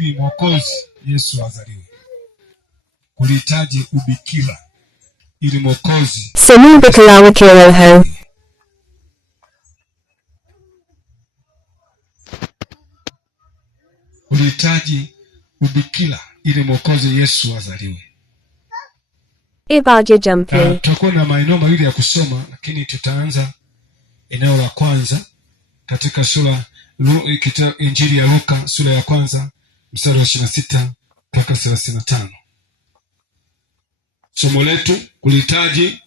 Mwokozi Yesu azaliwe. Kulihitaji ubikira ili Mwokozi kulihitaji ubikira ili Mwokozi Yesu azaliwe. Tutakuwa na maeneo mawili ya kusoma, lakini tutaanza eneo la kwanza katika Injili ya Luka sura ya kwanza mstari wa 26 mpaka 35. Somo letu, kulihitaji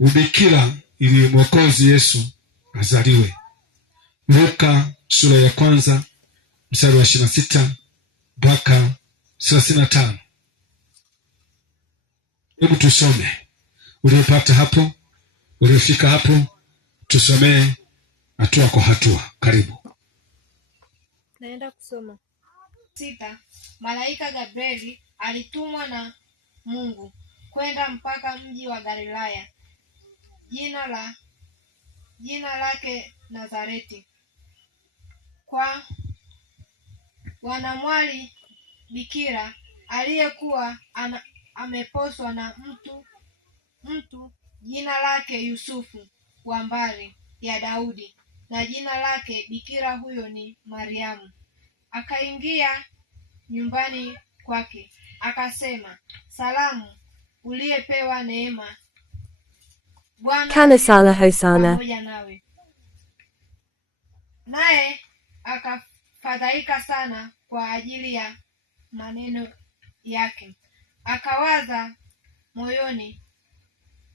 ubikira ili Mwokozi Yesu azaliwe. Luka sura ya kwanza mstari wa 26 mpaka 35. Hebu tusome. Uliopata hapo, uliofika hapo, tusomee hatua kwa hatua. Karibu. Naenda kusoma. 6. Malaika Gabrieli alitumwa na Mungu kwenda mpaka mji wa Galilaya, jina lake Nazareti, kwa wanamwali bikira aliyekuwa ameposwa na mtu jina lake Yusufu, wa mbari ya Daudi, na jina lake bikira huyo ni Mariamu. Akaingia nyumbani kwake, akasema, salamu, uliyepewa neema, Bwana pamoja nawe. Naye akafadhaika sana kwa ajili ya maneno yake, akawaza moyoni,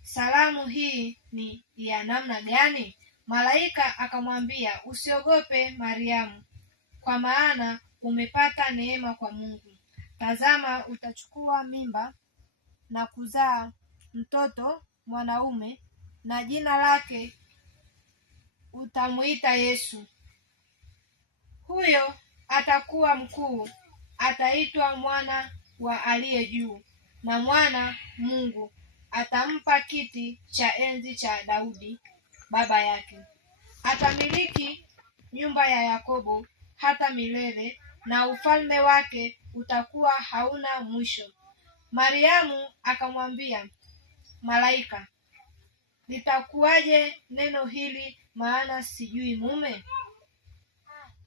salamu hii ni ya namna gani? Malaika akamwambia, usiogope Mariamu, kwa maana umepata neema kwa Mungu. Tazama, utachukua mimba na kuzaa mtoto mwanaume, na jina lake utamuita Yesu. Huyo atakuwa mkuu, ataitwa mwana wa aliye juu, na mwana Mungu atampa kiti cha enzi cha Daudi baba yake. Atamiliki nyumba ya Yakobo hata milele, na ufalme wake utakuwa hauna mwisho. Mariamu akamwambia malaika, litakuwaje neno hili, maana sijui mume?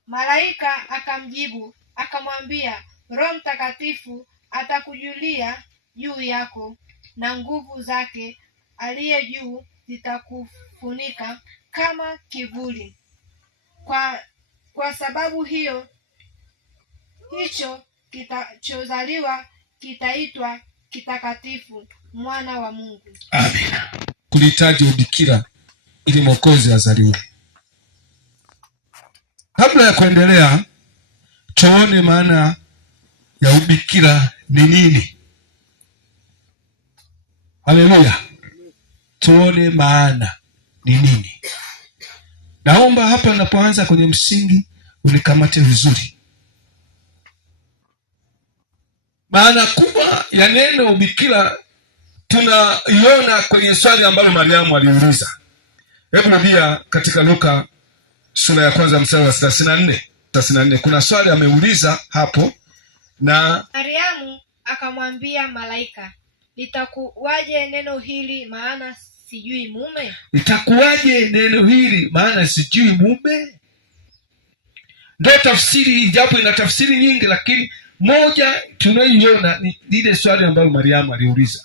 Malaika akamjibu akamwambia, Roho Mtakatifu atakujulia juu yako, na nguvu zake aliye juu zitakufunika kama kivuli. Kwa sababu hiyo, hicho kitachozaliwa kitaitwa kitakatifu, mwana wa Mungu. Amina. Kulihitaji ubikira ili Mwokozi azaliwe. Kabla ya kuendelea, tuone maana ya ubikira ni nini. Haleluya. Tuone maana ni nini. Naomba hapa napoanza kwenye msingi unikamate vizuri. Maana kubwa ya neno ubikira tunaiona kwenye swali ambalo Mariamu aliuliza. Hebu rudia katika Luka sura ya kwanza mstari wa 34. Kuna swali ameuliza hapo, na Mariamu akamwambia malaika, litakuwaje neno hili, maana sijui mume? Litakuwaje neno hili, maana sijui mume? Ndio tafsiri, japo ina tafsiri nyingi, lakini moja tunayoiona ni ile swali ambayo Mariamu aliuliza.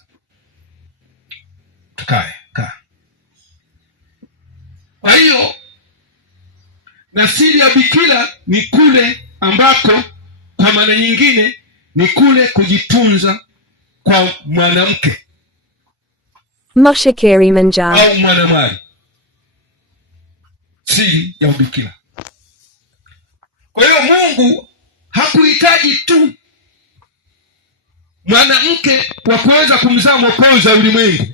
Tukae. Kwa hiyo nasiri ya bikira ni kule ambako, kwa maana nyingine, ni kule kujitunza kwa mwanamke au mwanamwali. Siri ya ubikira. Kwa hiyo Mungu hakuhitaji tu mwanamke wa kuweza kumzaa Mwokozi wa ulimwengu.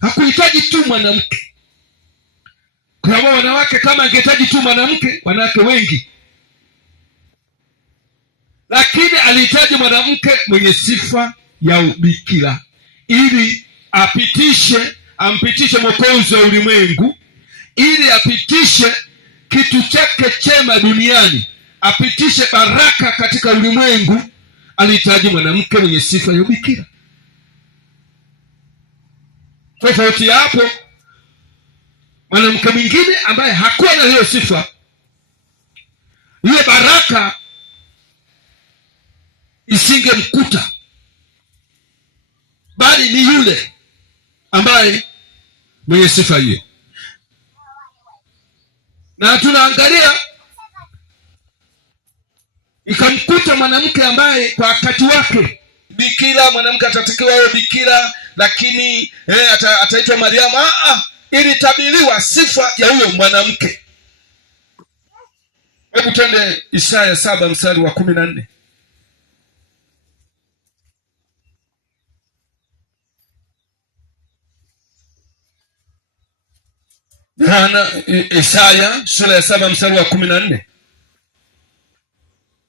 Hakuhitaji tu mwanamke. Kwa sababu wanawake, kama angehitaji tu mwanamke, wanawake wengi. Lakini alihitaji mwanamke mwenye sifa ya ubikira ili ampitishe Mwokozi wa ulimwengu, ili apitishe kitu chake chema duniani apitishe baraka katika ulimwengu, alihitaji mwanamke mwenye sifa ya ubikira. Tofauti ya hapo, mwanamke mwingine ambaye hakuwa na hiyo sifa, ile baraka isingemkuta, bali ni yule ambaye mwenye sifa hiyo. Na tunaangalia ikamkuta mwanamke ambaye kwa wakati wake bikira. Mwanamke atatakiwa awe bikira, lakini ataitwa Mariamu. Ilitabiriwa sifa ya huyo mwanamke. Hebu twende Isaya 7 mstari wa 14. Isaya sura ya 7 mstari wa 14.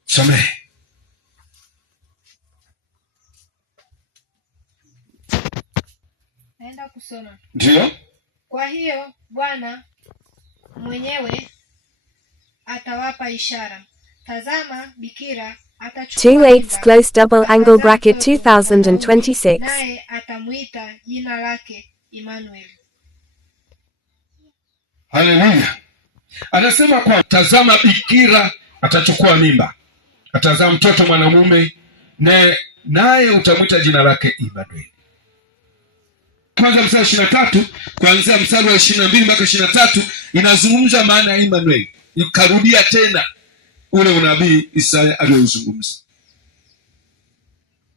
Some. Naenda kusoma. Ndio. Kwa hiyo Bwana mwenyewe atawapa ishara. Tazama, bikira atachukua 2/8 close double angle bracket 2026. naye atamuita jina lake Immanuel. Haleluya. Anasema kwa tazama, bikira atachukua mimba, atazaa mtoto mwanamume, naye utamwita jina lake Immanuel. Kwanza mstari 23, kuanzia mstari wa 22 mpaka 23 inazungumza maana ya Immanuel. Ikarudia tena ule unabii Isaya aliyozungumza.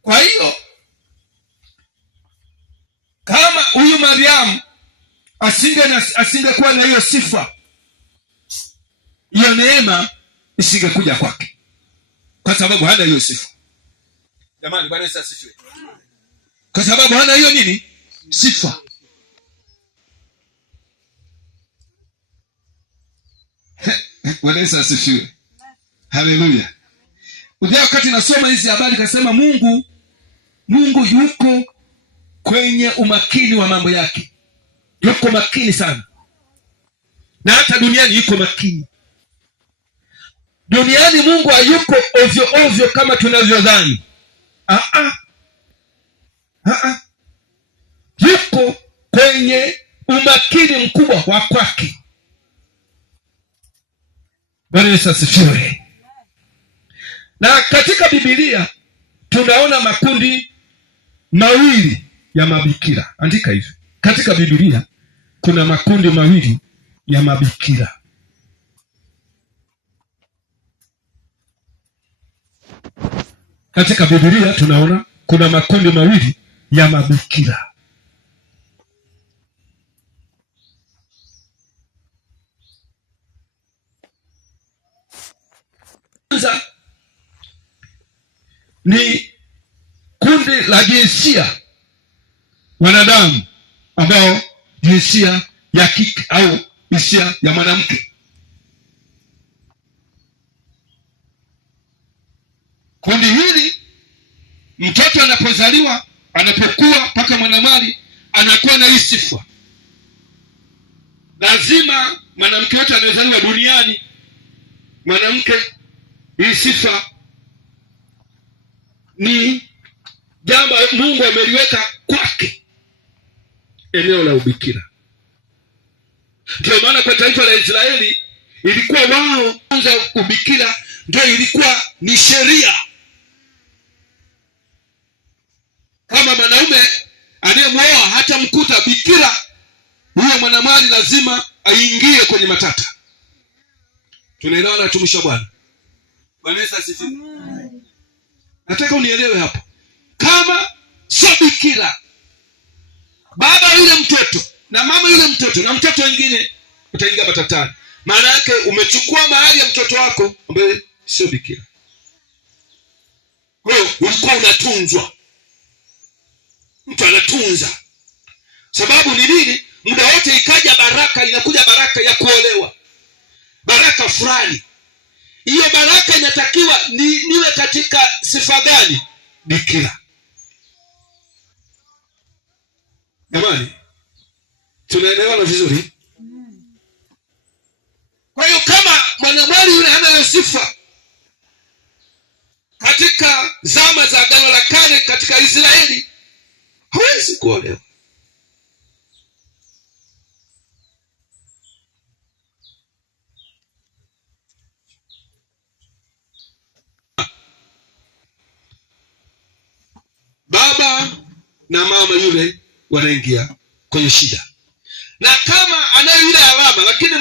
Kwa hiyo kama huyu Mariamu asingekuwa na hiyo sifa, hiyo neema isingekuja kwake, kwa sababu hana hiyo sifa. Jamani, Bwana Yesu asifiwe. Kwa sababu hana hiyo nini? Sifa. Bwana Yesu asifiwe. Haleluya. Unajua, wakati nasoma hizi habari kasema Mungu yuko kwenye umakini wa mambo yake. Yuko makini sana. Na hata duniani yuko makini. Duniani Mungu hayuko ovyo ovyo kama tunavyodhani. Yuko kwenye umakini mkubwa wa kwake. Bwana Yesu asifiwe. Na katika Biblia tunaona makundi mawili ya mabikira. Andika hivi. Katika Biblia kuna makundi mawili ya mabikira. Katika Biblia tunaona kuna makundi mawili ya mabikira. Kwanza ni kundi la jinsia wanadamu, ambao jinsia ya kike au jinsia ya mwanamke. Kundi hili, mtoto anapozaliwa, anapokuwa mpaka mwanamwali, anakuwa na hii sifa. Lazima mwanamke yote anayezaliwa duniani, mwanamke, hii sifa ni jambo Mungu ameliweka kwake, eneo la ubikira. Ndio maana kwa taifa la Israeli ilikuwa wao kwanza ubikira ndio ilikuwa ni sheria. Kama mwanaume anayemwoa hata mkuta bikira, huyo mwanamwali lazima aingie kwenye matata. Tunaelewana watumishi wa Bwana? Bwana Yesu asifiwe. Nataka unielewe hapa. Kama sio bikira, baba yule mtoto na mama yule mtoto na mtoto wengine, utaingia matatani. Maana yake umechukua mahali ya mtoto wako ambaye sio bikira. Kwa hiyo ulikuwa unatunzwa. Mtu anatunza. Sababu ni nini? Muda wote ikaja baraka, inakuja baraka ya kuolewa, baraka fulani. Hiyo baraka inatakiwa niwe katika sifa gani? Bikira. Jamani, tunaelewana vizuri? Kwa hiyo kama mwanamwali yule hana sifa, zama za Agano la Kale katika Israeli, hawezi kuolewa. Baba na mama yule wanaingia kwenye shida, na kama anayo ile alama lakini